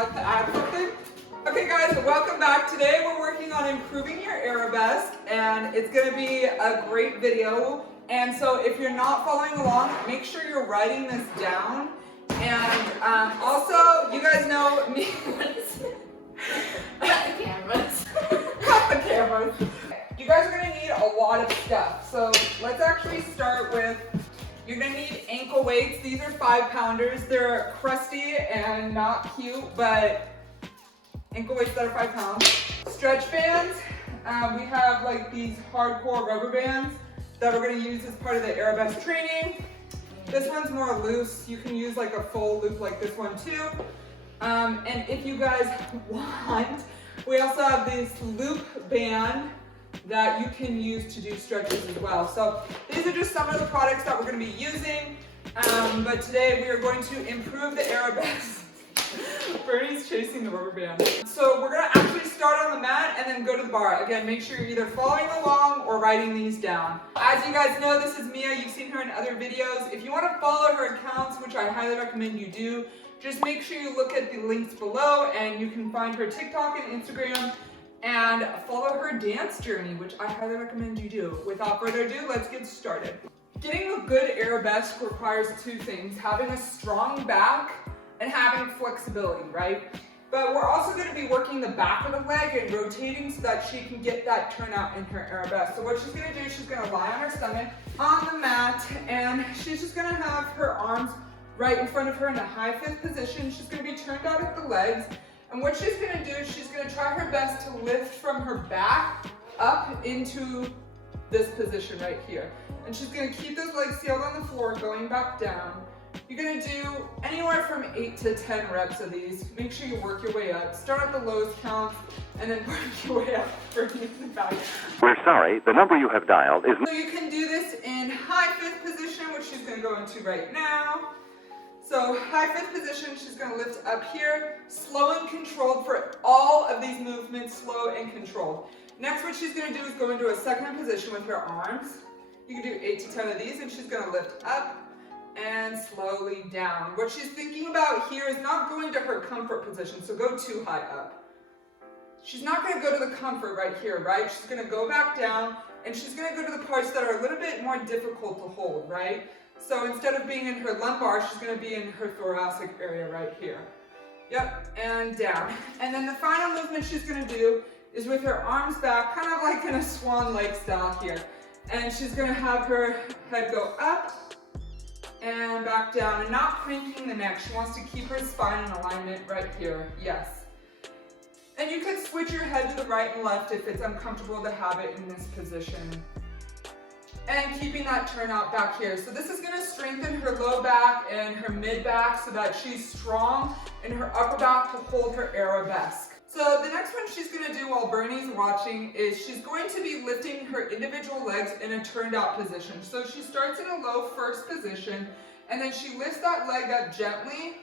like to add something? Okay guys, welcome back. Today we're working on improving your Arabesque, and it's going to be a great video. And so if you're not following along, make sure you're writing this down. And also, you guys know me. Cut the cameras. Cut the cameras. You guys are going to need a lot of stuff. So let's actually start with, you're going to need ankle weights. These are 5-pounders. They're crusty and not cute, but ankle weights that are 5 pounds. Stretch bands. We have like these hardcore rubber bands that we're going to use as part of the Arabesque training. This one's more loose. You can use like a full loop like this one too. And if you guys want, we also have this loop band that you can use to do stretches as well. So these are just some of the products that we're going to be using. But today we are going to improve the Arabesque. Bernie's chasing the rubber band. So we're going to actually start on the mat and then go to the bar. Again, make sure you're either following along or writing these down. As you guys know, this is Mia. You've seen her in other videos. If you want to follow her accounts, which I highly recommend you do, just make sure you look at the links below and you can find her TikTok and Instagram and follow her dance journey, which I highly recommend you do. Without further ado, let's get started. Getting a good Arabesque requires two things: having a strong back and having flexibility, right? But we're also going to be working the back of the leg and rotating so that she can get that turnout in her Arabesque. So what she's going to do is she's going to lie on her stomach on the mat, and she's just going to have her arms right in front of her in a high fifth position. She's going to be turned out at the legs. And what she's going to do is she's going to try her best to lift from her back up into this position right here. And she's going to keep those legs sealed on the floor, going back down. You're going to do anywhere from 8 to 10 reps of these. Make sure you work your way up. Start at the lowest count and then work your way up further in the back. We're sorry, the number you have dialed is... So you can do this in high fifth position, which she's going to go into right now. So high fifth position, she's going to lift up here, slow and controlled for all of these movements, slow and controlled. Next, what she's going to do is go into a second position with her arms. You can do 8 to 10 of these, and she's going to lift up and slowly down. What she's thinking about here is not going to her comfort position, so go too high up. She's not going to go to the comfort right here, right? She's going to go back down, and she's going to go to the parts that are a little bit more difficult to hold, right? So instead of being in her lumbar, she's going to be in her thoracic area right here. Yep, and down. And then the final movement she's going to do is with her arms back, kind of like in a swan lake style here. And she's going to have her head go up and back down, and not cranking the neck. She wants to keep her spine in alignment right here. Yes. And you can switch your head to the right and left if it's uncomfortable to have it in this position. And keeping that turnout back here. So this is going to strengthen her low back and her mid back so that she's strong in her upper back to hold her Arabesque. So the next one she's going to do while Bernie's watching is she's going to be lifting her individual legs in a turned out position. So she starts in a low first position, and then she lifts that leg up gently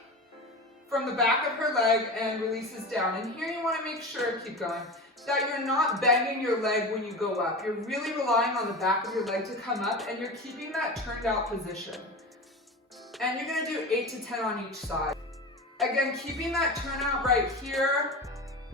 from the back of her leg and releases down. And here you want to make sure, keep going, that you're not banging your leg when you go up. You're really relying on the back of your leg to come up, and you're keeping that turned out position. And you're going to do 8 to 10 on each side. Again, keeping that turnout right here.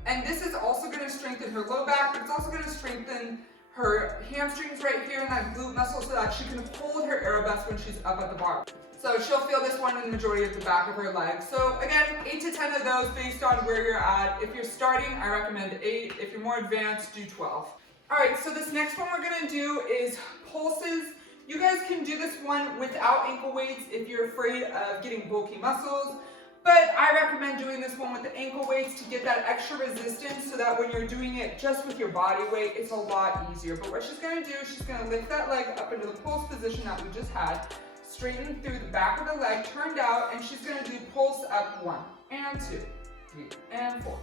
And this is also going to strengthen her low back, but it's also going to strengthen her hamstrings right here and that glute muscle so that she can hold her Arabesque when she's up at the bar. So she'll feel this one in the majority of the back of her leg. So again, 8 to 10 of those based on where you're at. If you're starting, I recommend 8. If you're more advanced, do 12. All right, so this next one we're going to do is pulses. You guys can do this one without ankle weights if you're afraid of getting bulky muscles. But I recommend doing this one with the ankle weights to get that extra resistance so that when you're doing it just with your body weight, it's a lot easier. But what she's going to do is she's going to lift that leg up into the pulse position that we just had, straighten through the back of the leg, turned out, and she's going to do pulse up 1 and 2, 3 and 4,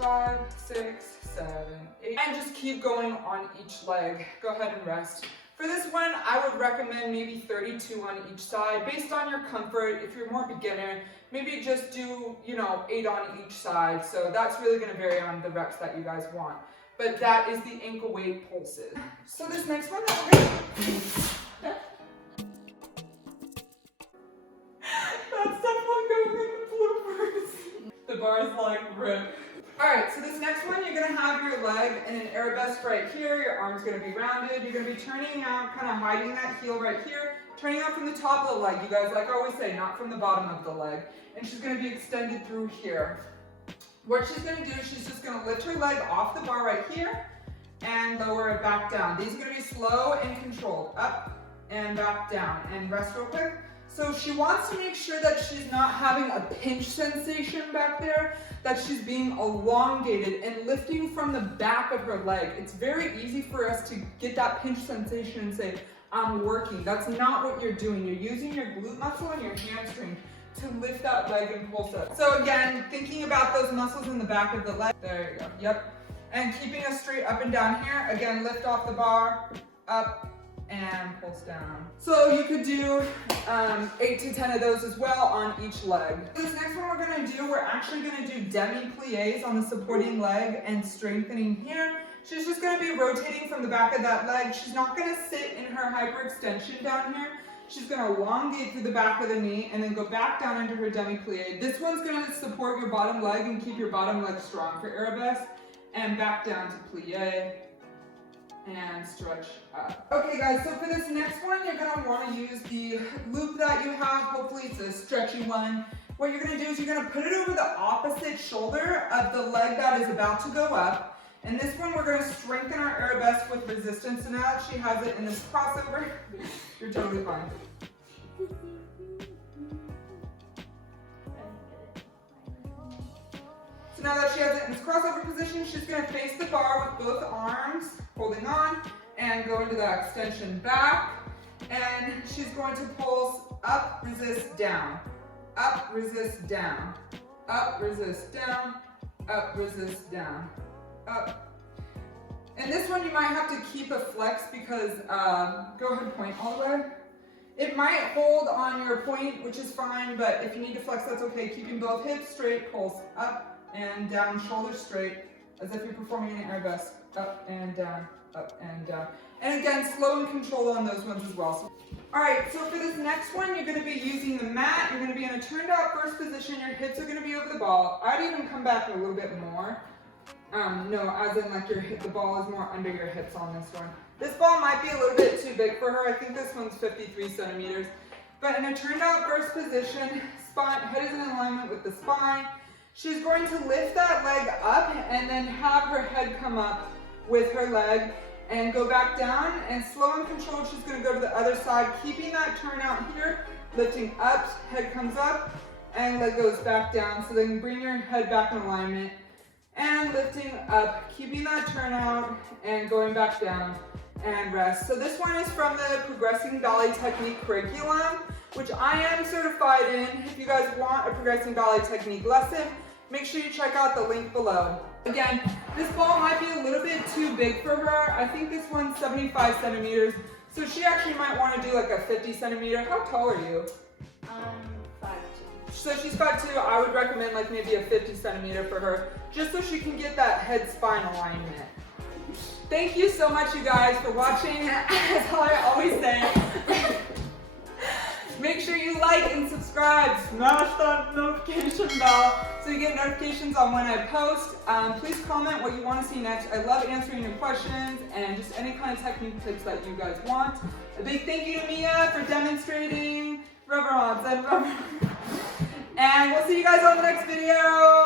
5, 6, 7, 8, and just keep going on each leg. Go ahead and rest. For this one, I would recommend maybe 32 on each side, based on your comfort. If you're more beginner, maybe just do, 8 on each side. So that's really going to vary on the reps that you guys want. But that is the ankle weight pulses. So this next one that we're going to... That's definitely going in the bloopers. The bar's like rip. Alright, so this next one, you're gonna have your leg in an arabesque right here. Your arm's gonna be rounded. You're gonna be turning out, kind of hiding that heel right here. Turning out from the top of the leg, you guys like I always say, not from the bottom of the leg. And she's gonna be extended through here. What she's gonna do is she's just gonna lift her leg off the bar right here and lower it back down. These are gonna be slow and controlled. Up and back down. And rest real quick. So she wants to make sure that she's not having a pinch sensation back there, that she's being elongated and lifting from the back of her leg. It's very easy for us to get that pinch sensation and say, I'm working. That's not what you're doing. You're using your glute muscle and your hamstring to lift that leg and pulse up. So again, thinking about those muscles in the back of the leg. There you go. Yep. And keeping us straight up and down here. Again, lift off the bar, up, and pulse down. So you could do 8 to 10 of those as well on each leg. This next one we're gonna do, we're actually gonna do Demi Plies on the supporting leg and strengthening here. She's just gonna be rotating from the back of that leg. She's not gonna sit in her hyperextension down here. She's gonna elongate through the back of the knee and then go back down into her Demi Plie. This one's gonna support your bottom leg and keep your bottom leg strong for arabesque. And back down to plie. And stretch up. Okay guys, so for this next one, you're gonna wanna use the loop that you have. Hopefully it's a stretchy one. What you're gonna do is you're gonna put it over the opposite shoulder of the leg that is about to go up. And this one, we're gonna strengthen our arabesque with resistance. So now that she has it in this crossover, you're totally fine. So now that she has it in this crossover position, she's gonna face the bar with both arms, holding on, and go into that extension back. And she's going to pulse up, resist, down. Up, resist, down. Up, resist, down. Up, resist, down. Up. And this one you might have to keep a flex because, go ahead, point all the way. It might hold on your point, which is fine, but if you need to flex, that's okay. Keeping both hips straight, pulse up and down, shoulders straight, as if you're performing an arabesque. Up and down, up and down. And again, slow and controlled on those ones as well. So, all right, so for this next one, you're gonna be using the mat. You're gonna be in a turned out first position. Your hips are gonna be over the ball. I'd even come back a little bit more. No, as in like the ball is more under your hips on this one. This ball might be a little bit too big for her. I think this one's 53 centimeters. But in a turned out first position, head is in alignment with the spine. She's going to lift that leg up and then have her head come up with her leg and go back down, and slow and controlled, she's going to go to the other side, keeping that turn out here, lifting up, head comes up, and leg goes back down. So then bring your head back in alignment, and lifting up, keeping that turn out, and going back down, and rest. So this one is from the Progressing Ballet Technique curriculum, which I am certified in. If you guys want a Progressing Ballet Technique lesson, make sure you check out the link below. Again, this ball might be a little bit too big for her. I think this one's 75 centimeters. So she actually might want to do like a 50 centimeter. How tall are you? 5'2". So she's 5'2". I would recommend like maybe a 50 centimeter for her, just so she can get that head spine alignment. Thank you so much, you guys, for watching. As I always say, make sure you like and subscribe, smash that notification bell so you get notifications on when I post. Please comment what you want to see next. I love answering your questions and just any kind of technique tips that you guys want. A big thank you to Mia for demonstrating reverence and we'll see you guys on the next video.